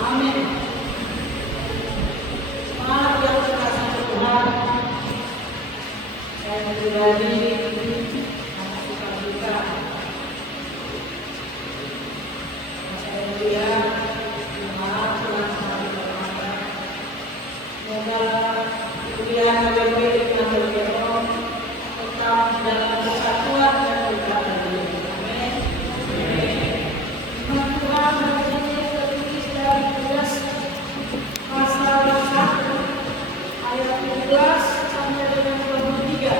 Amin. Maaf yang terkasih Tuhan, saya pribadi suka juga. Saya melihat maaf Tuhan selalu berkata, semoga kuliah KBP dengan bergerak tetap dalam kesatuan dan berkata. Amin. Firman Tuhan hari ini tertulis dari Lukas pasal 1 ayat 17 sampai dengan 23.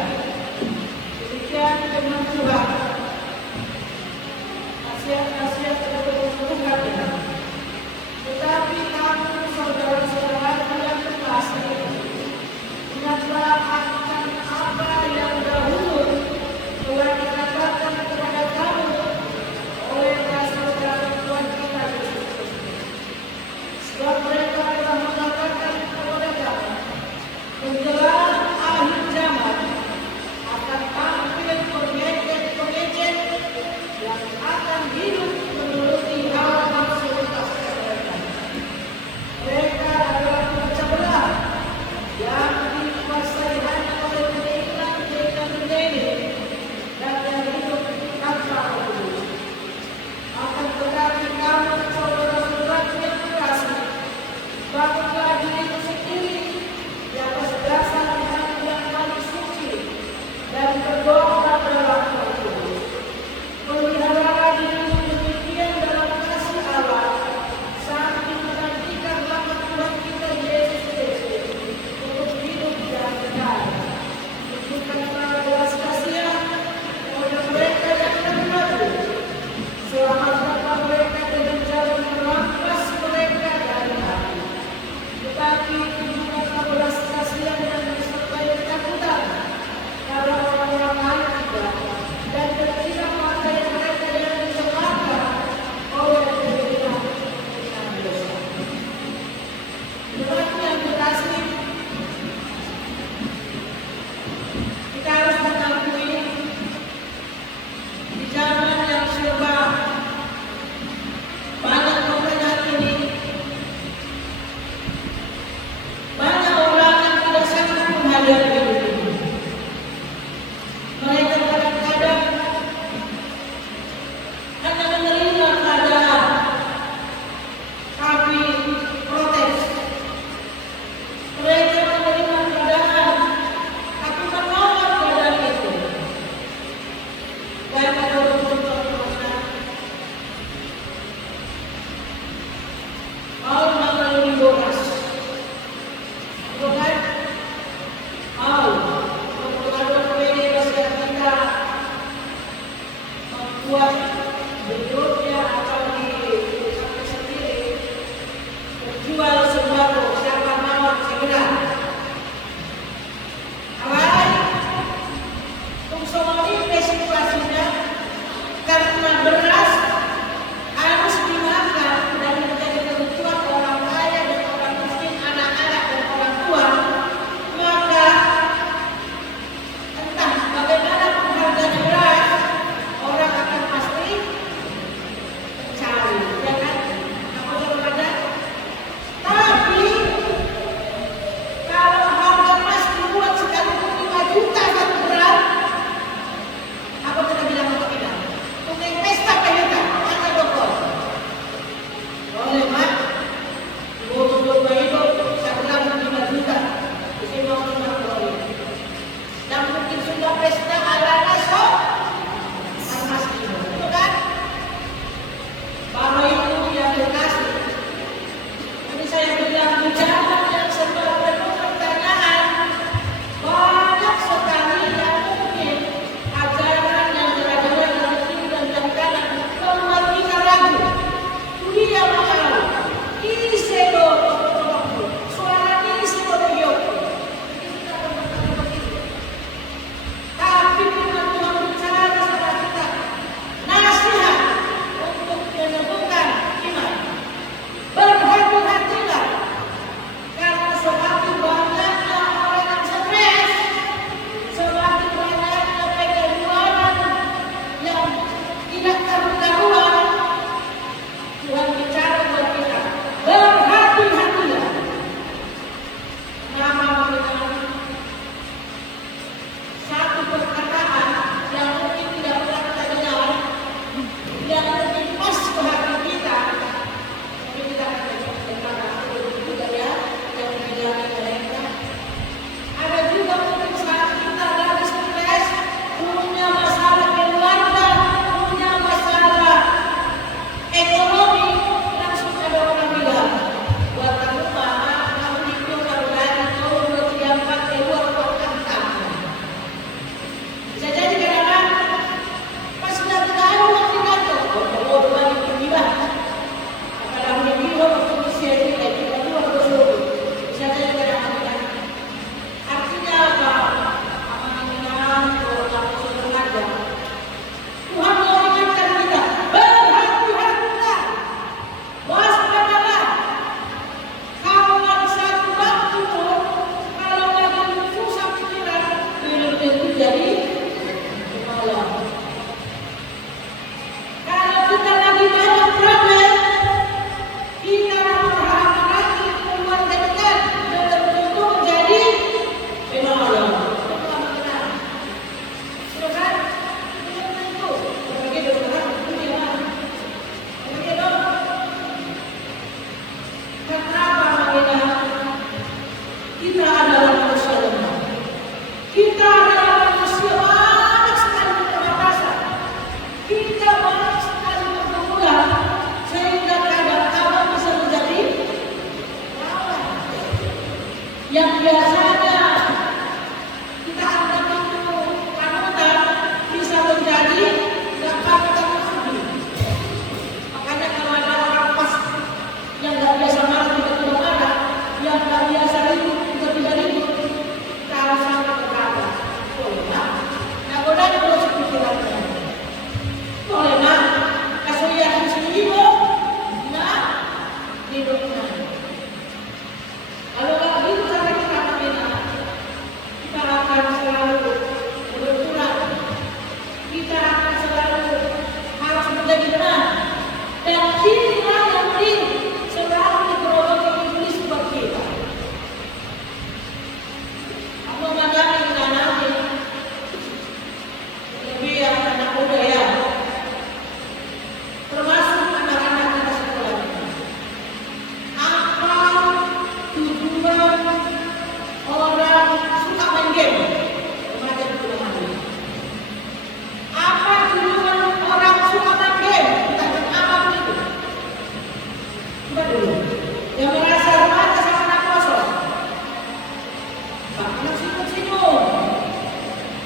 Anak sinum-sinum.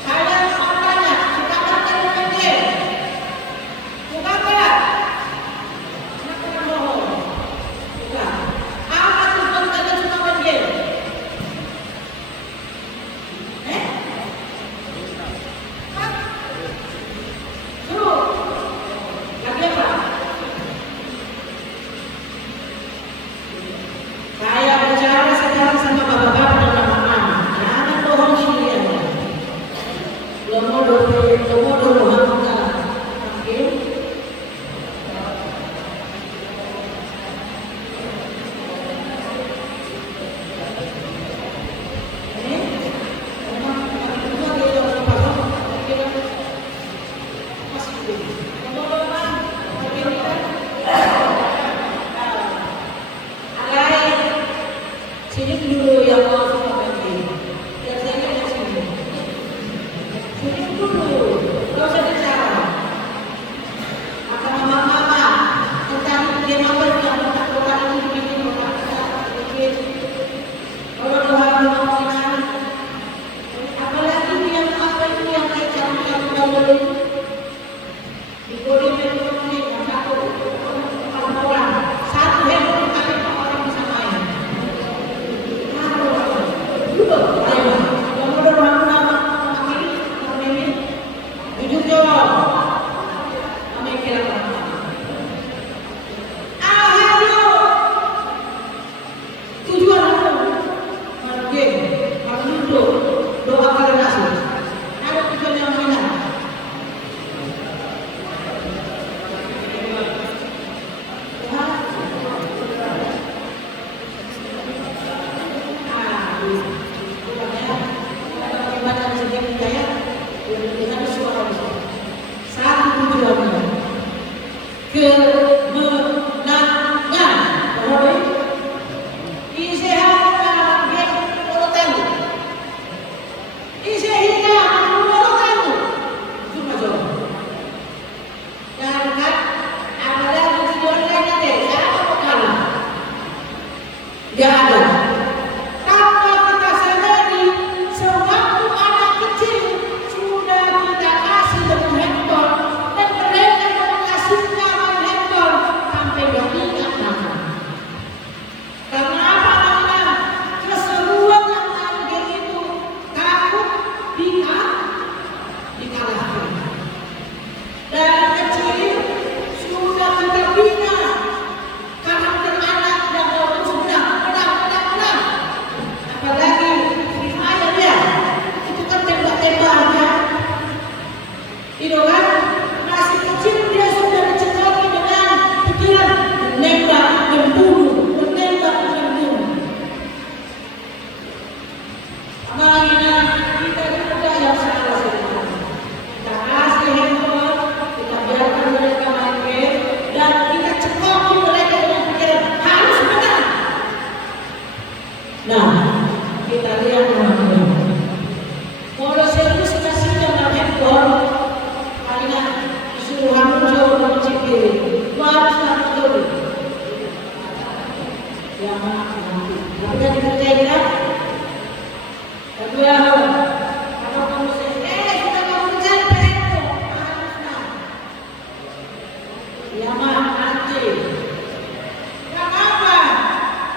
Saya mau tanya, suka makan main game? Suka nggak? Kenapa nggak bohong? Suka. Apa tujuan kalian suka main game? Hah? Suruh. Lagi apa? Saya bicara sekarang sama bapak-bapak dan mama-mama. Jangan bohong ini ya. Lomodo hamka. Oke. Sini dulu yang mau suka main game. Biar saya lihat sini. Sini dulu, gak usah bicara. Maka mama-mama, tentang game apa yang tak keluar ini bikin orang bikin. Kalau doa mengenai, apalagi yang apa itu yang kayak campur dulu. Di golin ekonomi yang satu orang, satu handphone tapi orang bisa main. Jujur jawab. Tujuan apa? Main game, main ludo, doa kalian asli. Ada tujuan yang mana? Satu tujuannya kemenangan. Bahwa isehat game lolotan, isehika lolotan, cuma jawab. Dan kan apalagi tujuan lainnya deh, siapa mau kalah? Gak ada. Tanpa kita sadari, sewaktu anak kecil sudah kita kasih dengan handphone dan mereka mengasihinya main handphone sampai gak ingat makan. Karena apa namanya? Keseruan yang main game itu takut dikalahkan. Dari kecil sudah kita bina karakter anak dan walaupun sudah menang. Apalagi Free Fire ya, itu kan tembak-tembak aja. Itu kan masih kecil dia sudah dicekoki dengan pikiran menembak, membunuh. Apalagi kita juga yang salah sebenarnya. Kita kasih handphone, kita biarkan mereka main game, dan kita cekoki mereka dengan pikiran harus menang. Nah, kita lihat teman-teman. Kalau serius kasih dengan handphone, karena disuruh muncul dan cipir, harus muncul. Ya maaf nanti. Tapi kan dipercaya kan? Kedua, kalau kamu sudah kamu kerja harus nah. Ya maaf nanti. Kenapa?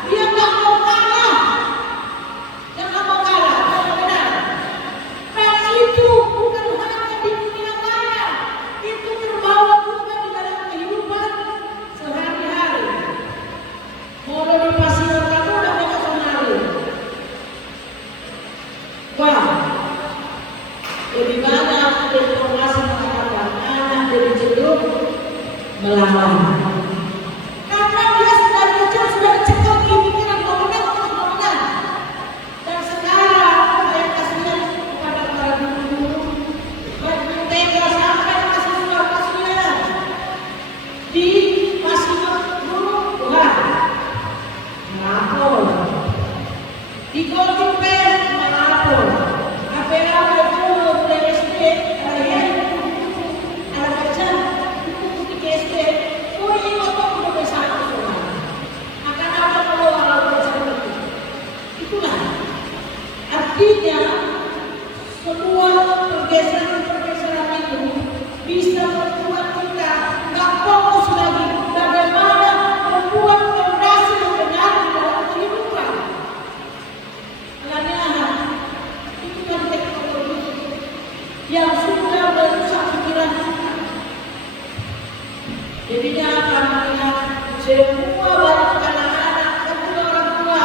Dia nggak mau kalah. Kalau benar. Pers itu bukan hanya di dunia maya, itu terbawa juga di dalam kehidupan sehari-hari. Kalau di pasir kamu udah banyak sonari. Wah, lebih banyak informasi mengatakan anak dari jeduk melawan. Karena dia dari kecil sudah dicekoki pikiran mau menang. Dan sekarang saya kasihan kepada para guru, baik tega sampai kasih surat kasihan di masih guru, wah, melapor di Golden Pen melapor. Apela itu PSD, ada baca buku SD, Artinya semua pergeseran-pergeseran itu bisa membuat kita nggak fokus lagi bagaimana membuat fondasi yang benar di dalam kehidupan. Karena itu kan teknologi yang sudah merusak pikiran kita. Jadinya karena semua banyak anak-anak kedua orang tua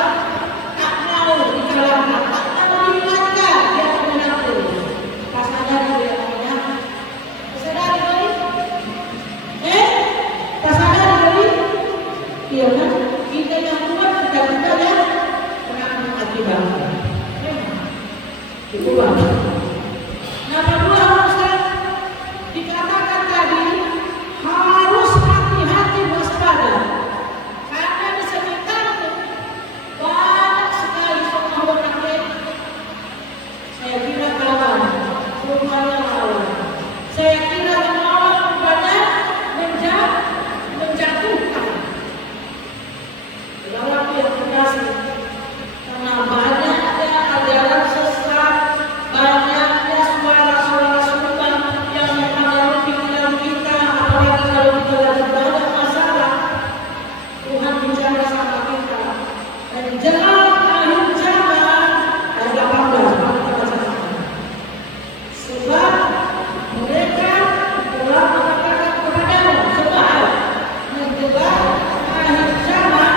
tak mau dikalahkan, tak mau diingatkan, dia menang terus. Pas sadar dia punya, sadar dari, pas sadar dari, iya kan? Kita yang kuat kita ya menanggung akibatnya. Itu banget. Nah, kedua Ustaz dikatakan tadi harus hati-hati waspada karena di sekitar banyak sekali soal rakyat. Saya kira kawan, rupanya lawan. Saya kira lawan rupanya menjatuhkan. Lawan yang berhasil karena banyaknya ajaran sesat, banyaknya suara-suara sumbang yang mempengaruhi pikiran kita, apalagi kalau kita lagi banyak masalah. Tuhan bicara sama kita dan jelang akhir zaman ayat 18 kita baca sama. Sebab mereka telah mengatakan kepadamu, sebab menjelang akhir zaman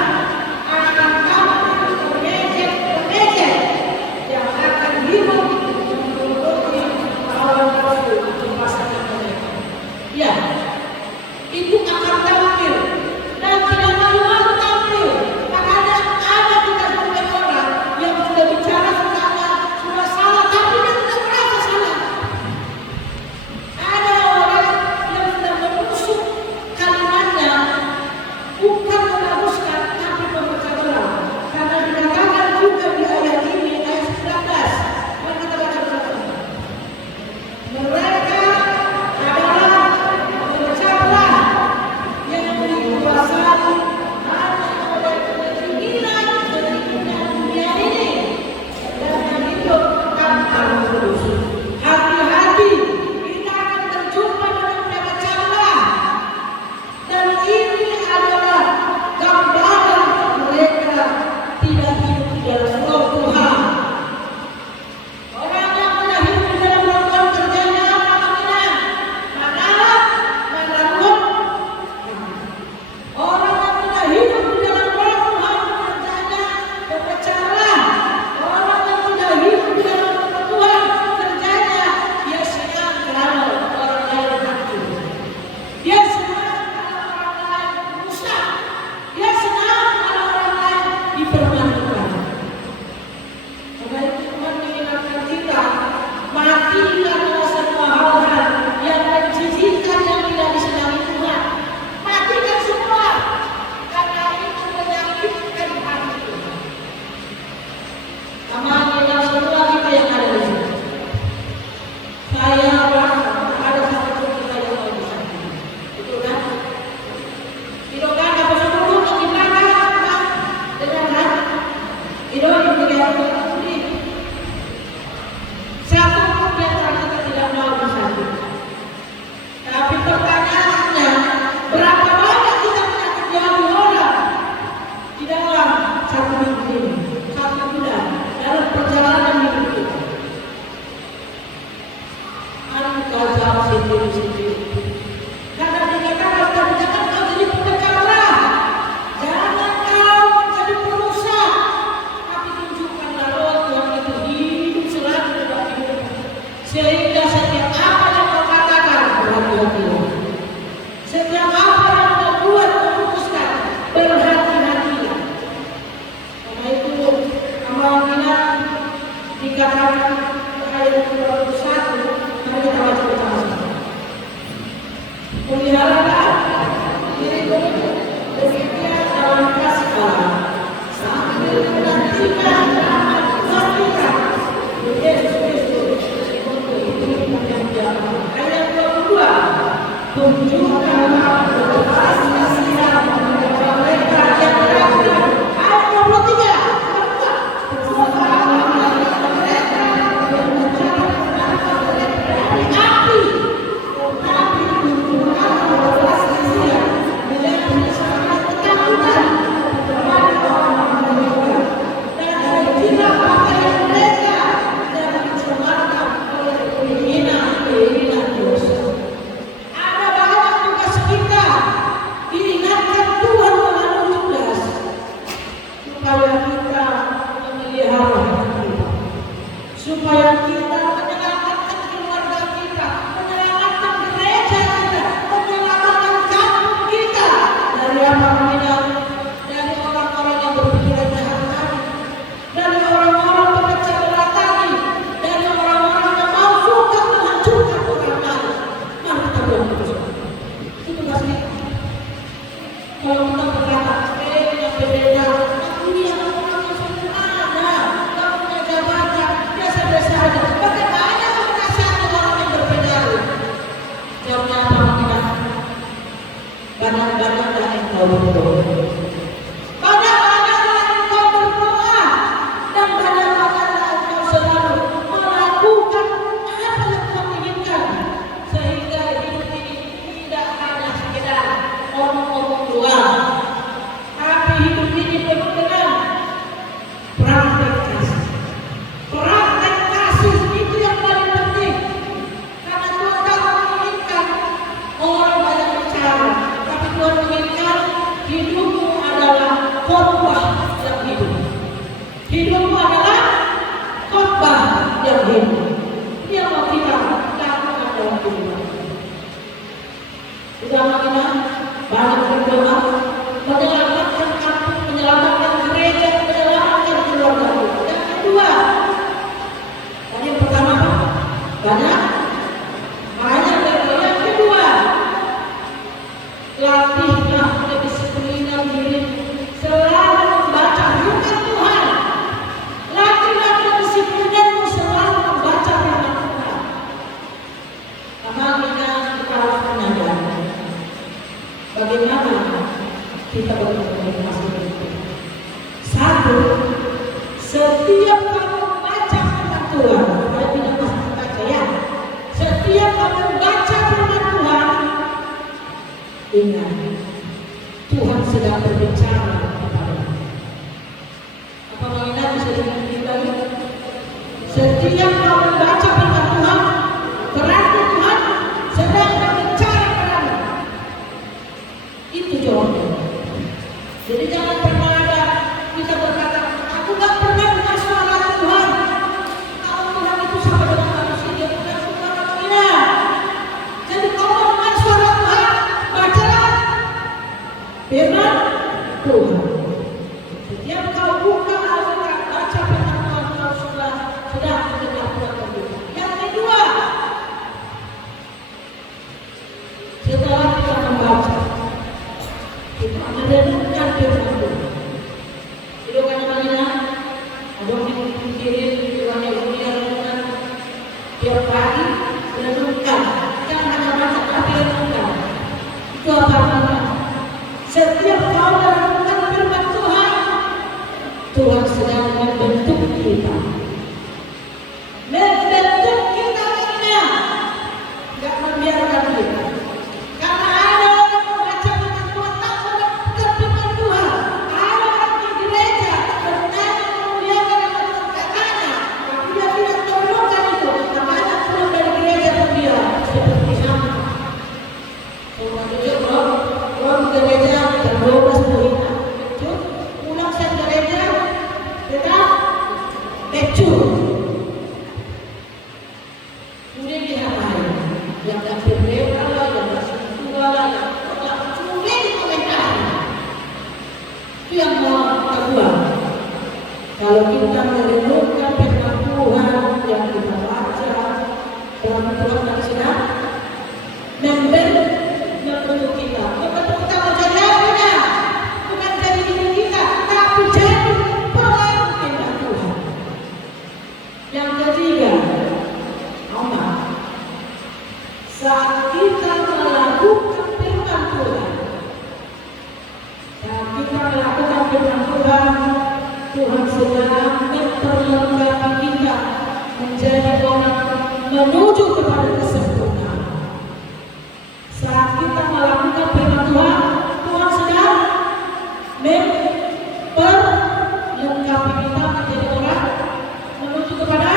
akan tampil pengejek-pengejek yang akan hidup menuruti kawan rasul di pasangan mereka. Ya, itu akan tampil dan tidak malu-malu tampil. Makanya ada kita jumpai orang yang sudah bicara sudah salah tapi dia tidak merasa salah. Ada orang yang sudah menusuk kalimatnya bukan menghapuskan tapi memecah belah. Karena dikatakan juga di ayat ini, ayat 19. Mari kita baca bersama. Mereka adalah memecah belah yang dikuasai oleh keinginan dunia ini dan yang hidup tanpa lurus. Hati-hati, kita akan terjumpa dengan pemecah belah. Dan ini adalah gambaran mereka tidak hidup di dalam roh Tuhan. Orang yang tidak hidup di dalam roh Tuhan kerjanya apa namanya? Manalah, menaruh. Orang yang tidak hidup di dalam roh Tuhan kerjanya pemecah belah. Orang yang tidak hidup di dalam roh Tuhan kerjanya dia senang kalau orang lain hancur. Dia senang kalau orang lain rusak. Dia senang kalau orang lain dipermalukan. Karena itu Tuhan mengingatkan kita mati karena semua hal-hal yang menjijikkan yang tidak disenangi Tuhan. Matikan semua karena itu menyakitkan hati Tuhan. Namanya semua kita yang ada di sini. Saya rasa ada satu kita yang mau disakiti. Betul kan? Tidak kan? Apa seluruh kita kan? Dengan hati. Tidak yang bergantung sendiri. Satu pun di antara kita tidak mau disakiti. Tapi pertanyaannya, berapa banyak kita menyakiti hati orang di dalam satu minggu ini, satu bulan, dalam perjalanan hidup kita? Mari kita jawab sendiri-sendiri. Karena dikatakan tadi, jangan kau jadi pemecah belah, jangan kau menjadi perusak, tapi tunjukkanlah roh Tuhan itu hidup selalu dalam hidupmu. Sehingga setiap apa yang kau katakan berhati-hatilah. Setiap apa yang kau buat memutuskan berhati-hatilah. Karena itu amalnya dikatakan ayat 21. Mari kita baca bersama-sama. Peliharalah dirimu demikian dalam kasih Allah sambil menantikan rahmat Tuhan Yesus Kristus untuk hidup yang damai. Ayat 22. Tunjukkanlah kasih kepada mereka yang ragu. Ayat 23. Tunjukkanlah mereka kita, menyelamatkan keluarga kita, menyelamatkan gereja kita, menyelamatkan kampung kita dari apa namanya? Dari orang-orang yang berpikiran jahat tadi, dari orang-orang pemecah belah tadi, dari orang-orang yang mau suka menghancurkan orang lain. Mari kita berdoa. Itu pasti. Kalau kita berkata, yang berbeda, ini yang orang yang sederhana, nggak punya jabatan, biasa-biasa aja. Bagaimana menasihati orang yang berbeda? Jawabnya apa kita? Banyak-banyaklah engkau berdoa. Banyak-banyaklah engkau berdoa dan banyak-banyaklah engkau selalu melakukan apa yang Tuhan inginkan, sehingga hidup ini tidak hanya sekedar omong-omong doang, tapi hidup ini penuh dengan praktek kasih. Praktek kasih itu yang paling penting, karena Tuhan tak menginginkan orang banyak bicara, tapi Tuhan menginginkan hidupmu adalah khotbah yang hidup. Hidupmu adalah khotbah yang hidup. Ini yang mau kita lakukan dalam hidup. Bersama kita banyak berdoa, menyelamatkan kampung, menyelamatkan gereja, menyelamatkan keluarga kita. Yang kedua, tadi yang pertama apa? Banyak berdoa. Yang kedua, latihlah kedisiplinan diri selalu membaca firman Tuhan. Latihlah kedisiplinanmu selalu membaca firman Tuhan. Karena kita harus menyadari bagaimana kita berkomunikasi dengan Tuhan. Satu, setiap kamu membaca firman Tuhan, saya tidak pasti membaca ya. Setiap kamu membaca firman Tuhan, ingat Tuhan sedang berbicara kepadamu. Apa mengingat bisa diingat lagi? Setiap kamu membaca firman Tuhan, berarti Tuhan sedang berbicara kepadamu. Itu jawabannya. Jadi jangan pernah ada kita berkata, aku gak pernah dengar suara Tuhan. Kalau Tuhan itu sama dengan manusia, dia bukan suara manusia. Jadi kalau dengar suara Tuhan, bacalah firman Tuhan. Setiap kau buka Alkitab, baca firman Tuhan, kau sudah mendengar firman Tuhan. Yang kedua, setelah kita membaca, kita merenungkan firman Tuhan. Itu kan namanya ada yang dipikirin, Tuhan yang renungkan tiap hari, renungkan. Jangan hanya baca, tapi renungkan. Itu apa namanya? Setiap kau merenungkan firman Tuhan, Tuhan sedang membentuk kita. Membentuk kita ini, nggak membiarkan kita. Karena ada orang membaca firman Tuhan, tak merenungkan firman Tuhan. Ada orang di gereja bertanya memuliakan nama Tuhan katanya, tapi dia tidak merenungkan itu. Makanya pulang dari gereja pun dia seperti sama. Semua itu orang gereja jam 12 berita, pulang saya gereja tetap becur. Kemudian dihargai, yang tak berbeda lah, yang tak sentuh lah, yang tak kemudian dikomentari. Itu yang mau kita buat. Kalau kita merenungkan firman Tuhan yang kita baca, firman Tuhan yang sedang membentuk kita. Membentuk kita menjadi apa? Bukan jadi diri kita, tapi jadi pemimpin Tuhan. Yang ketiga, saat kita melakukan firman Tuhan, Tuhan sedang memperlengkapi kita menjadi orang menuju kepada kesempurnaan. Saat kita melakukan firman Tuhan, Tuhan sedang memperlengkapi kita menjadi orang menuju kepada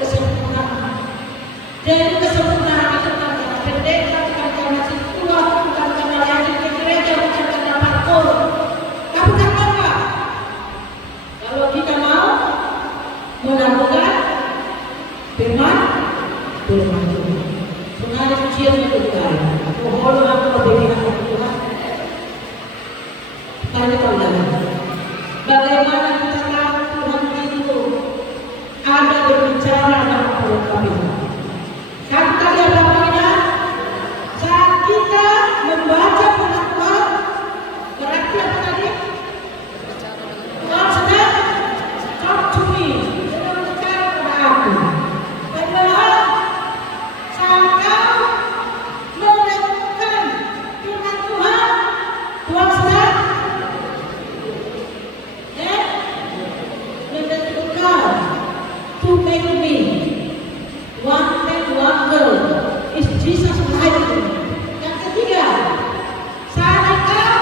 kesempurnaan. Jadi kesempurnaan itu bukan karena pendeta, bukan karena tua, bukan karena rajin ke gereja, bukan karena parkour. Tapi karena apa? Kalau kita mau melakukan firman Tuhan. Sengaja ujian itu Tuhan. Mohon aku bagi anak Tuhan. Tanya saudara, bagaimana kita tahu Tuhan itu ada berbicara dalam perut kami? Kan tadi ada apa? Saat kita membaca firman Tuhan, berarti apa tadi? Tuhan sedang talk to me, sedang berbicara kepada aku. Padahal saat kau melakukan firman Tuhan, Tuhan sedang menentukan to make me one man, one girl is Jesus Christ. Yang ketiga, saat kau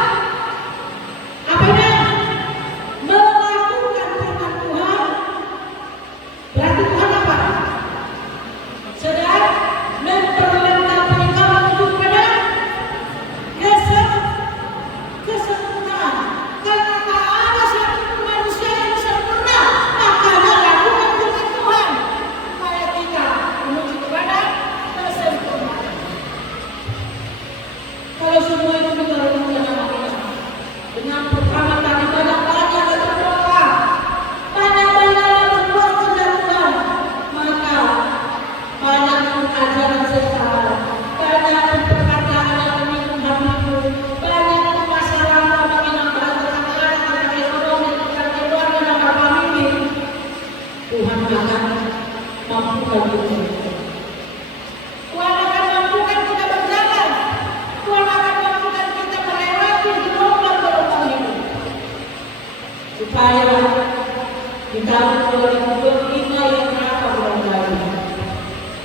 melakukan firman Tuhan, berarti Tuhan apa? Sedang memperlengkapi kau menuju kepada kesempurnaan. Karena tak ada satu manusia yang sempurna, makanya lakukan firman Tuhan supaya kita menuju kepada kesempurnaan. Kalau semua itu kita lakukan dengan pertama tadi banyak-banyak berdoa, banyak-banyak berbuat kepada Tuhan, maka banyak ajaran sesat, banyak perkataan yang menyinggung hatimu, banyak masalah mengenai tentang ekonomi, tentang keluarga dan apa ini. Tuhan akan mampukan kita. Tuhan akan mampukan kita berjalan. Tuhan akan mampukan kita melewati gelombang-gelombang ini. Supaya di tahun 2025 yang berapa bulan lagi,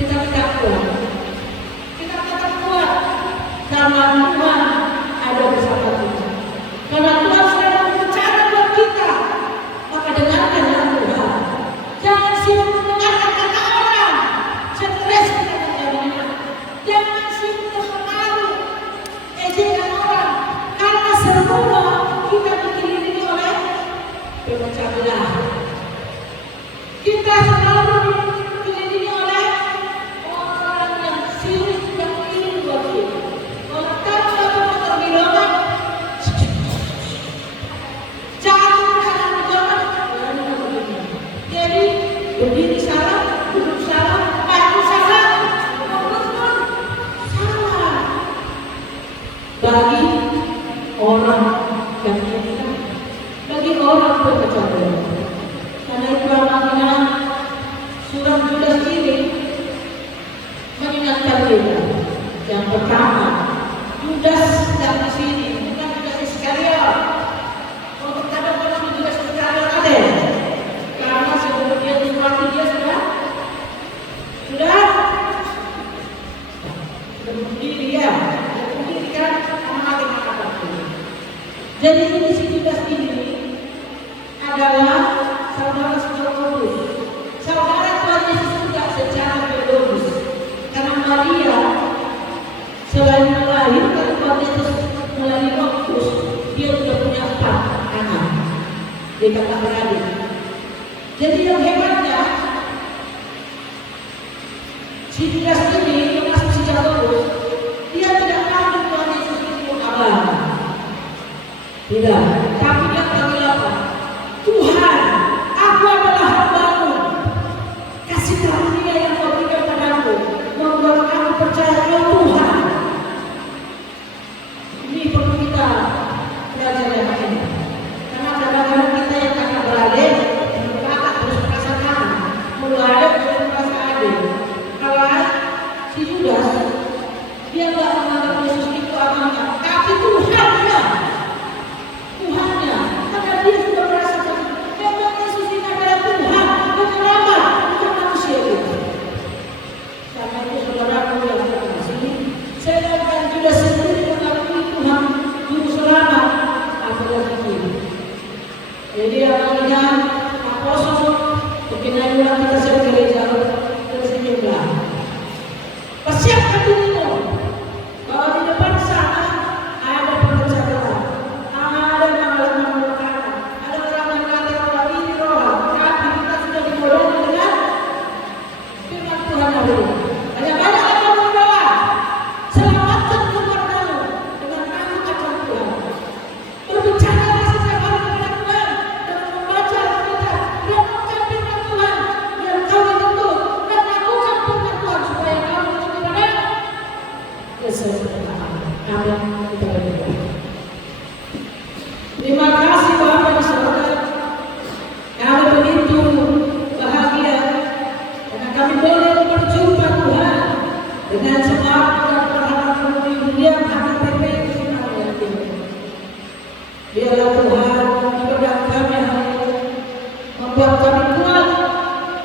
kita tetap kuat. Kita tetap kuat karena Tuhan ada bersama kita. Karena Tuhan sedang berbicara buat kita, maka dengarkanlah Tuhan. Jangan sibuk mendengarkan kata orang, stres kita menjadinya. Jangan sibuk terpengaruh ejekan orang, karena semua kita dikelilingi oleh pemecah belah. Kita selalu dikelilingi oleh orang yang sirik yang ingin buat kita. Orang tahu apa terbilangan, jatuh dalam jalan. Jadi berdiri salah, duduk salah, maju salah, ngomong pun salah. Bagi orang yang kita, bagi orang pemecah belah. Karena itu maknanya surat Yudas ini mengingatkan kita. Yang pertama, Yudas yang di sini bukan Yudas Iskariot. Untuk kadang kalau Yudas Iskariot ada, karena sebelum dia dimati dia sudah berdiri ya, berdiri kan mati mata. Jadi ini si Yudas ini adalah saudara-saudara kudus, saudara Tuhan Yesus juga secara biologis. Karena Maria selain melahirkan Tuhan Yesus melalui Roh Kudus, dia sudah punya 4 anak, dia kakak beradik. Jadi yang hebatnya, si Yudas ini termasuk si Jakobus, dia tidak panggil Tuhan Yesus itu abang, tidak, tapi dia panggil apa? Tuhan, aku adalah hamba-Mu. Kasih karunia yang Kau berikan padaku membuat aku percaya Kau Tuhan. Ini perlu kita belajar yang ini. Karena kadang-kadang kita yang kakak beradik, kakak terus merasa kanan, beradik terus merasa adik. Kalau si Yudas, dia nggak menganggap Yesus itu abangnya, tapi Tuhannya. Tuhannya, karena dia sudah merasakan memang Yesus ini adalah Tuhan, penyelamat, bukan manusia itu. Karena itu saudaraku yang ada di sini, saya akan juga sendiri mengakui Tuhan Juru Selamat adalah itu. Jadi awalnya apostol berkenalan kita sering gereja terus juga. Persiapkan dirimu bahwa di depan sana ada pemecah belah. Ada yang melakukan, ada orang yang mengatakan ini roh, tapi kita sudah dimulai dengan firman Tuhan hari ini. kami boleh berjumpa Tuhan dengan semangat dan berharap di dunia HKBP Sunaryati. Biarlah Tuhan memberkati kami hari ini, membuat kami kuat,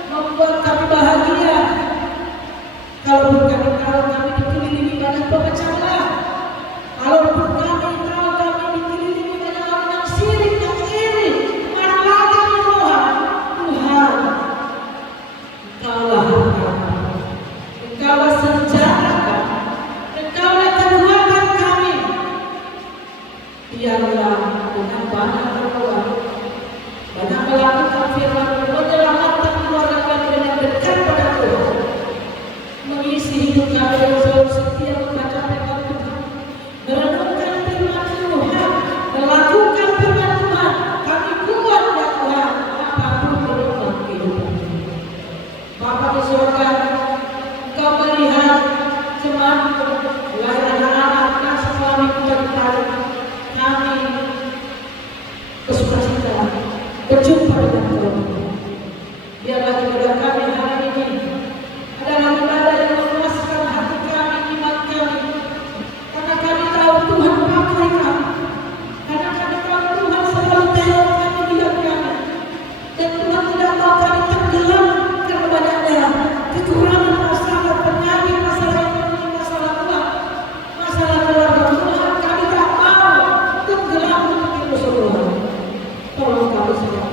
membuat kami bahagia. Kalau kami dikelilingi banyak pemecah belah, kalaupun kami dikelilingi banyak orang yang sirik, yang iri, marilah kami doa, Tuhan, Engkaulah harta kami, Engkaulah senjata kami, Engkaulah kekuatan kami. Biarlah dengan banyak berdoa, banyak melakukan firman, menyelamatkan keluarga kami dengan dekat pada Tuhan, mengisi hidup kami yang selalu setia membaca firman Tuhan, merenungkan firman Tuhan, melakukan firman Tuhan. Kami kuat ya Tuhan, apapun berubah kehidupan. Bapa di surga, Engkau melihat jemaat-Mu, mulai anak-anak dan suami dari kami bersukacita berjumpa dengan Tuhan. Biarlah ibadah kami hari ini adalah ibadah yang memuaskan hati kami, iman kami, karena kami tahu Tuhan pakai kami, karena kami tahu Tuhan selalu tengok kami, lihat kami, dan Tuhan tidak mau kami tenggelam karena banyaknya kekurangan, masalah penyakit, masalah ekonomi, masalah uang, masalah keluarga. Tuhan, kami tak mau tenggelam untuk itu semua. Tolong kami semua,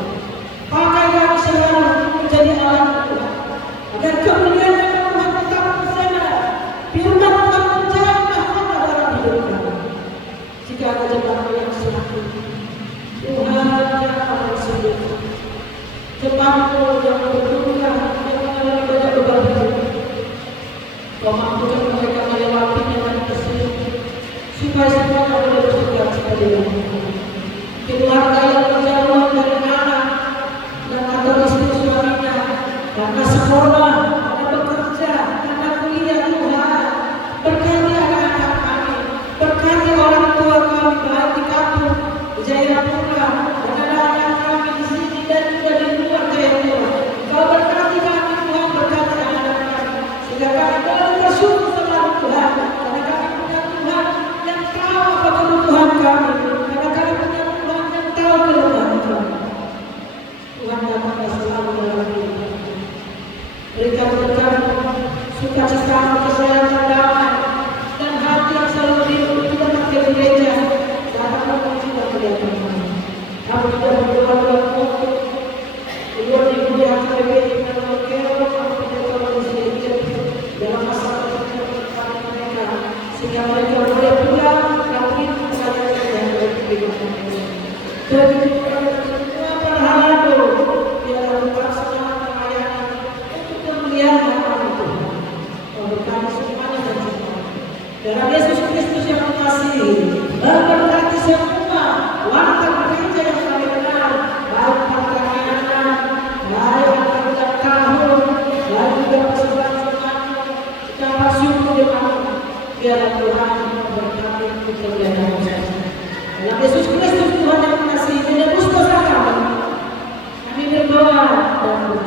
pakai kami selalu menjadi alat Tuhan, agar kemuliaan Tuhan tetap bersama. Firman Tuhan menjadi mahkota dalam hidup kami. Jika ada jemaat yang sakit, Tuhan yang akan sembuhkan. Jemaat-Mu yang berduka, yang mengalami banyak beban hidup, Kau mampukan mereka melewatinya dan bersenyum, supaya semuanya boleh bersukacita di dalam Tuhan. Keluarga yang berjauhan dari anak dan atau istri suaminya, karena sekolah, karena bekerja, karena kuliah, Tuhan berkati anak-anak kami, berkati orang tua kami, baik di kampung, di Jayapura, dan anak-anak kami di sini dan juga di luar Jayapura. Kau berkati kami Tuhan, berkati anak-anak kami, sehingga kami boleh bersyukur selalu Tuhan, karena kami punya Tuhan yang tahu apa kebutuhan kami, karena kami punya Tuhan yang tahu keluhan kami. Tuhan datanglah selalu dalam hidup kami. Berikan berkat, sukacita, kesehatan, damai, dan hati yang selalu rindu kita pakai gereja. Dapat menguji dan kelihatan kami. Kami tidak berdoa untuk luar ibu yang KBP dan berkero, kami tidak tahu di sini dalam masalah kami mereka, sehingga mereka boleh pulang dan rindu kepada yang berkehidupan. Jadi semua perhalaku, biarlah Tuhan semangat melayani untuk kemuliaan nama Tuhan. Berkati semuanya dan semua. Dalam Yesus Kristus yang mengasihi, berkati semua warga gereja yang kami kenal, baik pertanian, baik anak tahun, baik juga persembahan semuanya, secara syukur jemaat. Biarlah Tuhan memberkati kemuliaan Tuhan. Dalam Yesus Kristus Tuhan yang mengasihi, menebus dosa kami berdoa dan berdoa.